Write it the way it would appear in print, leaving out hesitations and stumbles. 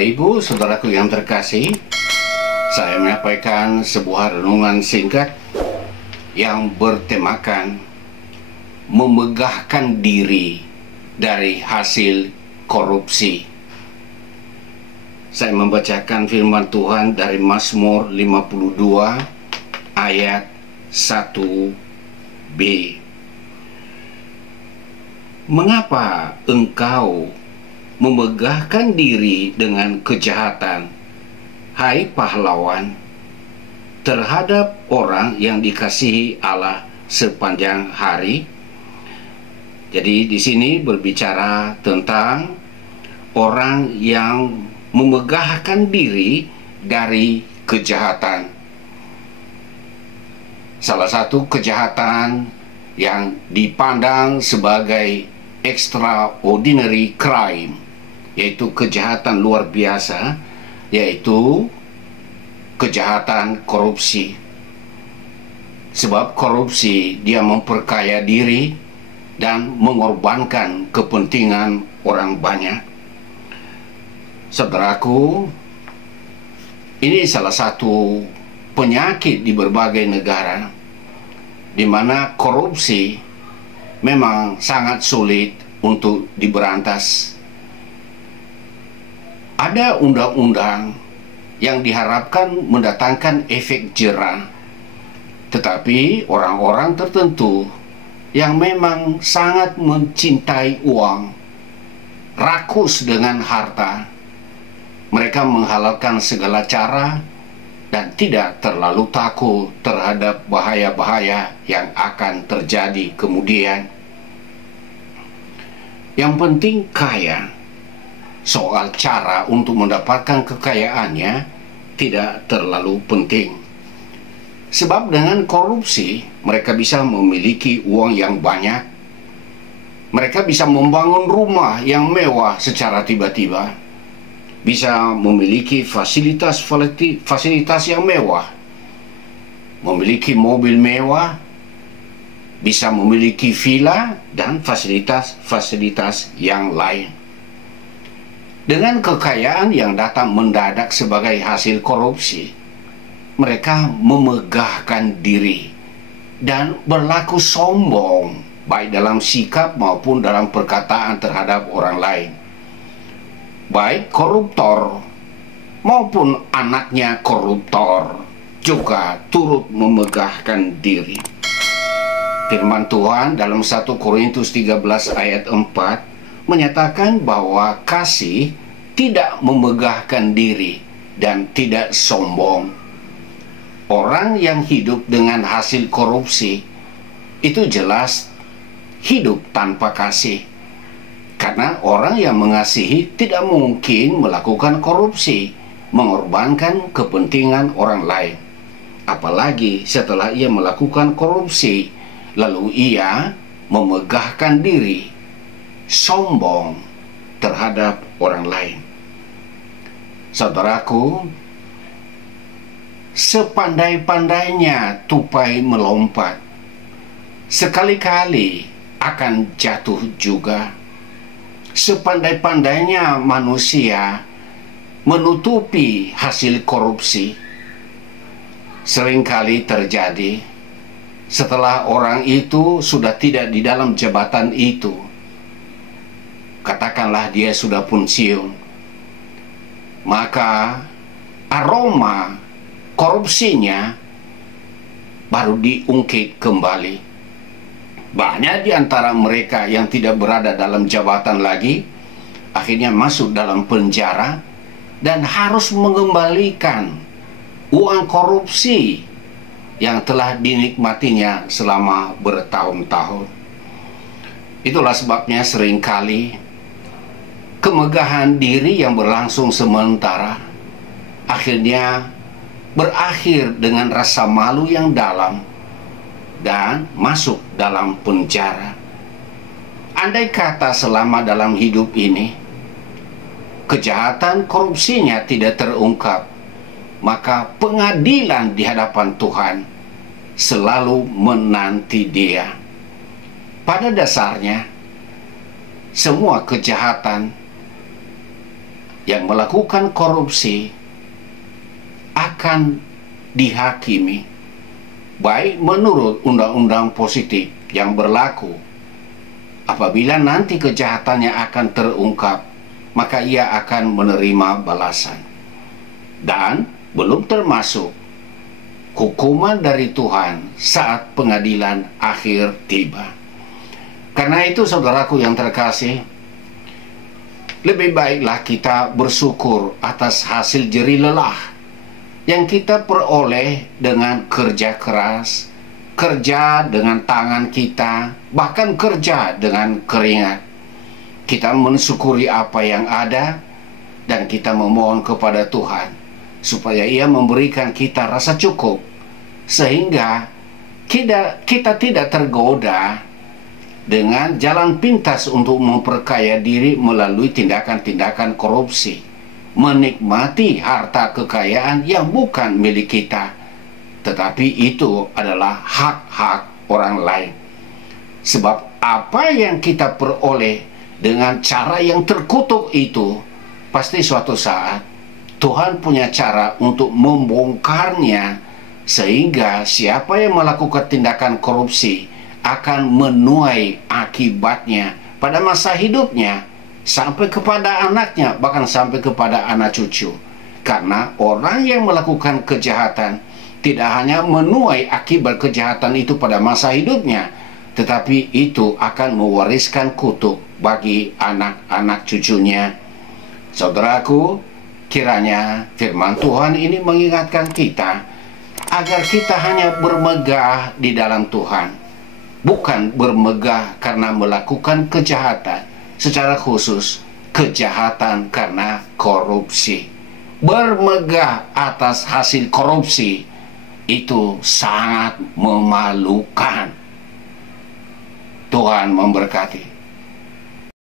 Bapak Ibu, saudaraku yang terkasih, saya menyampaikan sebuah renungan singkat yang bertemakan memegahkan diri dari hasil korupsi. Saya membacakan firman Tuhan dari Mazmur 52 ayat 1b. Mengapa engkau memegahkan diri dengan kejahatan, hai pahlawan, terhadap orang yang dikasihi Allah sepanjang hari? Jadi di sini berbicara tentang orang yang memegahkan diri dari kejahatan. Salah satu kejahatan yang dipandang sebagai extraordinary crime, yaitu kejahatan luar biasa, yaitu kejahatan korupsi. Sebab korupsi dia memperkaya diri dan mengorbankan kepentingan orang banyak. Saudaraku, ini salah satu penyakit di berbagai negara, di mana korupsi memang sangat sulit untuk diberantas. Ada undang-undang yang diharapkan mendatangkan efek jerah, tetapi orang-orang tertentu yang memang sangat mencintai uang, rakus dengan harta, mereka menghalalkan segala cara dan tidak terlalu takut terhadap bahaya-bahaya yang akan terjadi kemudian. Yang penting kaya. Soal cara untuk mendapatkan kekayaannya tidak terlalu penting. Sebab dengan korupsi mereka bisa memiliki uang yang banyak. Mereka bisa membangun rumah yang mewah secara tiba-tiba, bisa memiliki fasilitas yang mewah, memiliki mobil mewah, bisa memiliki villa dan fasilitas yang lain. Dengan kekayaan yang datang mendadak sebagai hasil korupsi, mereka memegahkan diri dan berlaku sombong, baik dalam sikap maupun dalam perkataan terhadap orang lain. Baik koruptor maupun anaknya koruptor juga turut memegahkan diri. Firman Tuhan dalam 1 Korintus 13 ayat 4 menyatakan bahwa kasih tidak memegahkan diri dan tidak sombong. Orang yang hidup dengan hasil korupsi itu jelas hidup tanpa kasih. Karena orang yang mengasihi tidak mungkin melakukan korupsi, mengorbankan kepentingan orang lain. Apalagi setelah ia melakukan korupsi, lalu ia memegahkan diri, sombong terhadap orang lain. Saudaraku, sepandai-pandainya tupai melompat, sekali-kali akan jatuh juga. Sepandai-pandainya manusia menutupi hasil korupsi, seringkali terjadi setelah orang itu sudah tidak di dalam jabatan itu. Katakanlah dia sudah pensiun, maka aroma korupsinya baru diungkit kembali. Banyak di antara mereka yang tidak berada dalam jabatan lagi akhirnya masuk dalam penjara dan harus mengembalikan uang korupsi yang telah dinikmatinya selama bertahun-tahun. Itulah sebabnya seringkali kemegahan diri yang berlangsung sementara akhirnya berakhir dengan rasa malu yang dalam dan masuk dalam penjara. Andai kata selama dalam hidup ini kejahatan korupsinya tidak terungkap, maka pengadilan di hadapan Tuhan selalu menanti dia. Pada dasarnya semua kejahatan yang melakukan korupsi akan dihakimi, baik menurut undang-undang positif yang berlaku. Apabila nanti kejahatannya akan terungkap, maka ia akan menerima balasan. Dan belum termasuk hukuman dari Tuhan saat pengadilan akhir tiba. Karena itu, saudaraku yang terkasih, lebih baiklah kita bersyukur atas hasil jerih lelah yang kita peroleh dengan kerja keras, kerja dengan tangan kita, bahkan kerja dengan keringat. Kita mensyukuri apa yang ada dan kita memohon kepada Tuhan supaya Ia memberikan kita rasa cukup, sehingga kita tidak tergoda dengan jalan pintas untuk memperkaya diri melalui tindakan-tindakan korupsi, menikmati harta kekayaan yang bukan milik kita, tetapi itu adalah hak-hak orang lain. Sebab apa yang kita peroleh dengan cara yang terkutuk itu, pasti suatu saat Tuhan punya cara untuk membongkarnya, sehingga siapa yang melakukan tindakan korupsi akan menuai akibatnya pada masa hidupnya, sampai kepada anaknya, bahkan sampai kepada anak cucu. Karena orang yang melakukan kejahatan tidak hanya menuai akibat kejahatan itu pada masa hidupnya, tetapi itu akan mewariskan kutuk bagi anak-anak cucunya. Saudaraku, kiranya firman Tuhan ini mengingatkan kita agar kita hanya bermegah di dalam Tuhan, bukan bermegah karena melakukan kejahatan, secara khusus kejahatan karena korupsi. Bermegah atas hasil korupsi itu sangat memalukan. Tuhan memberkati.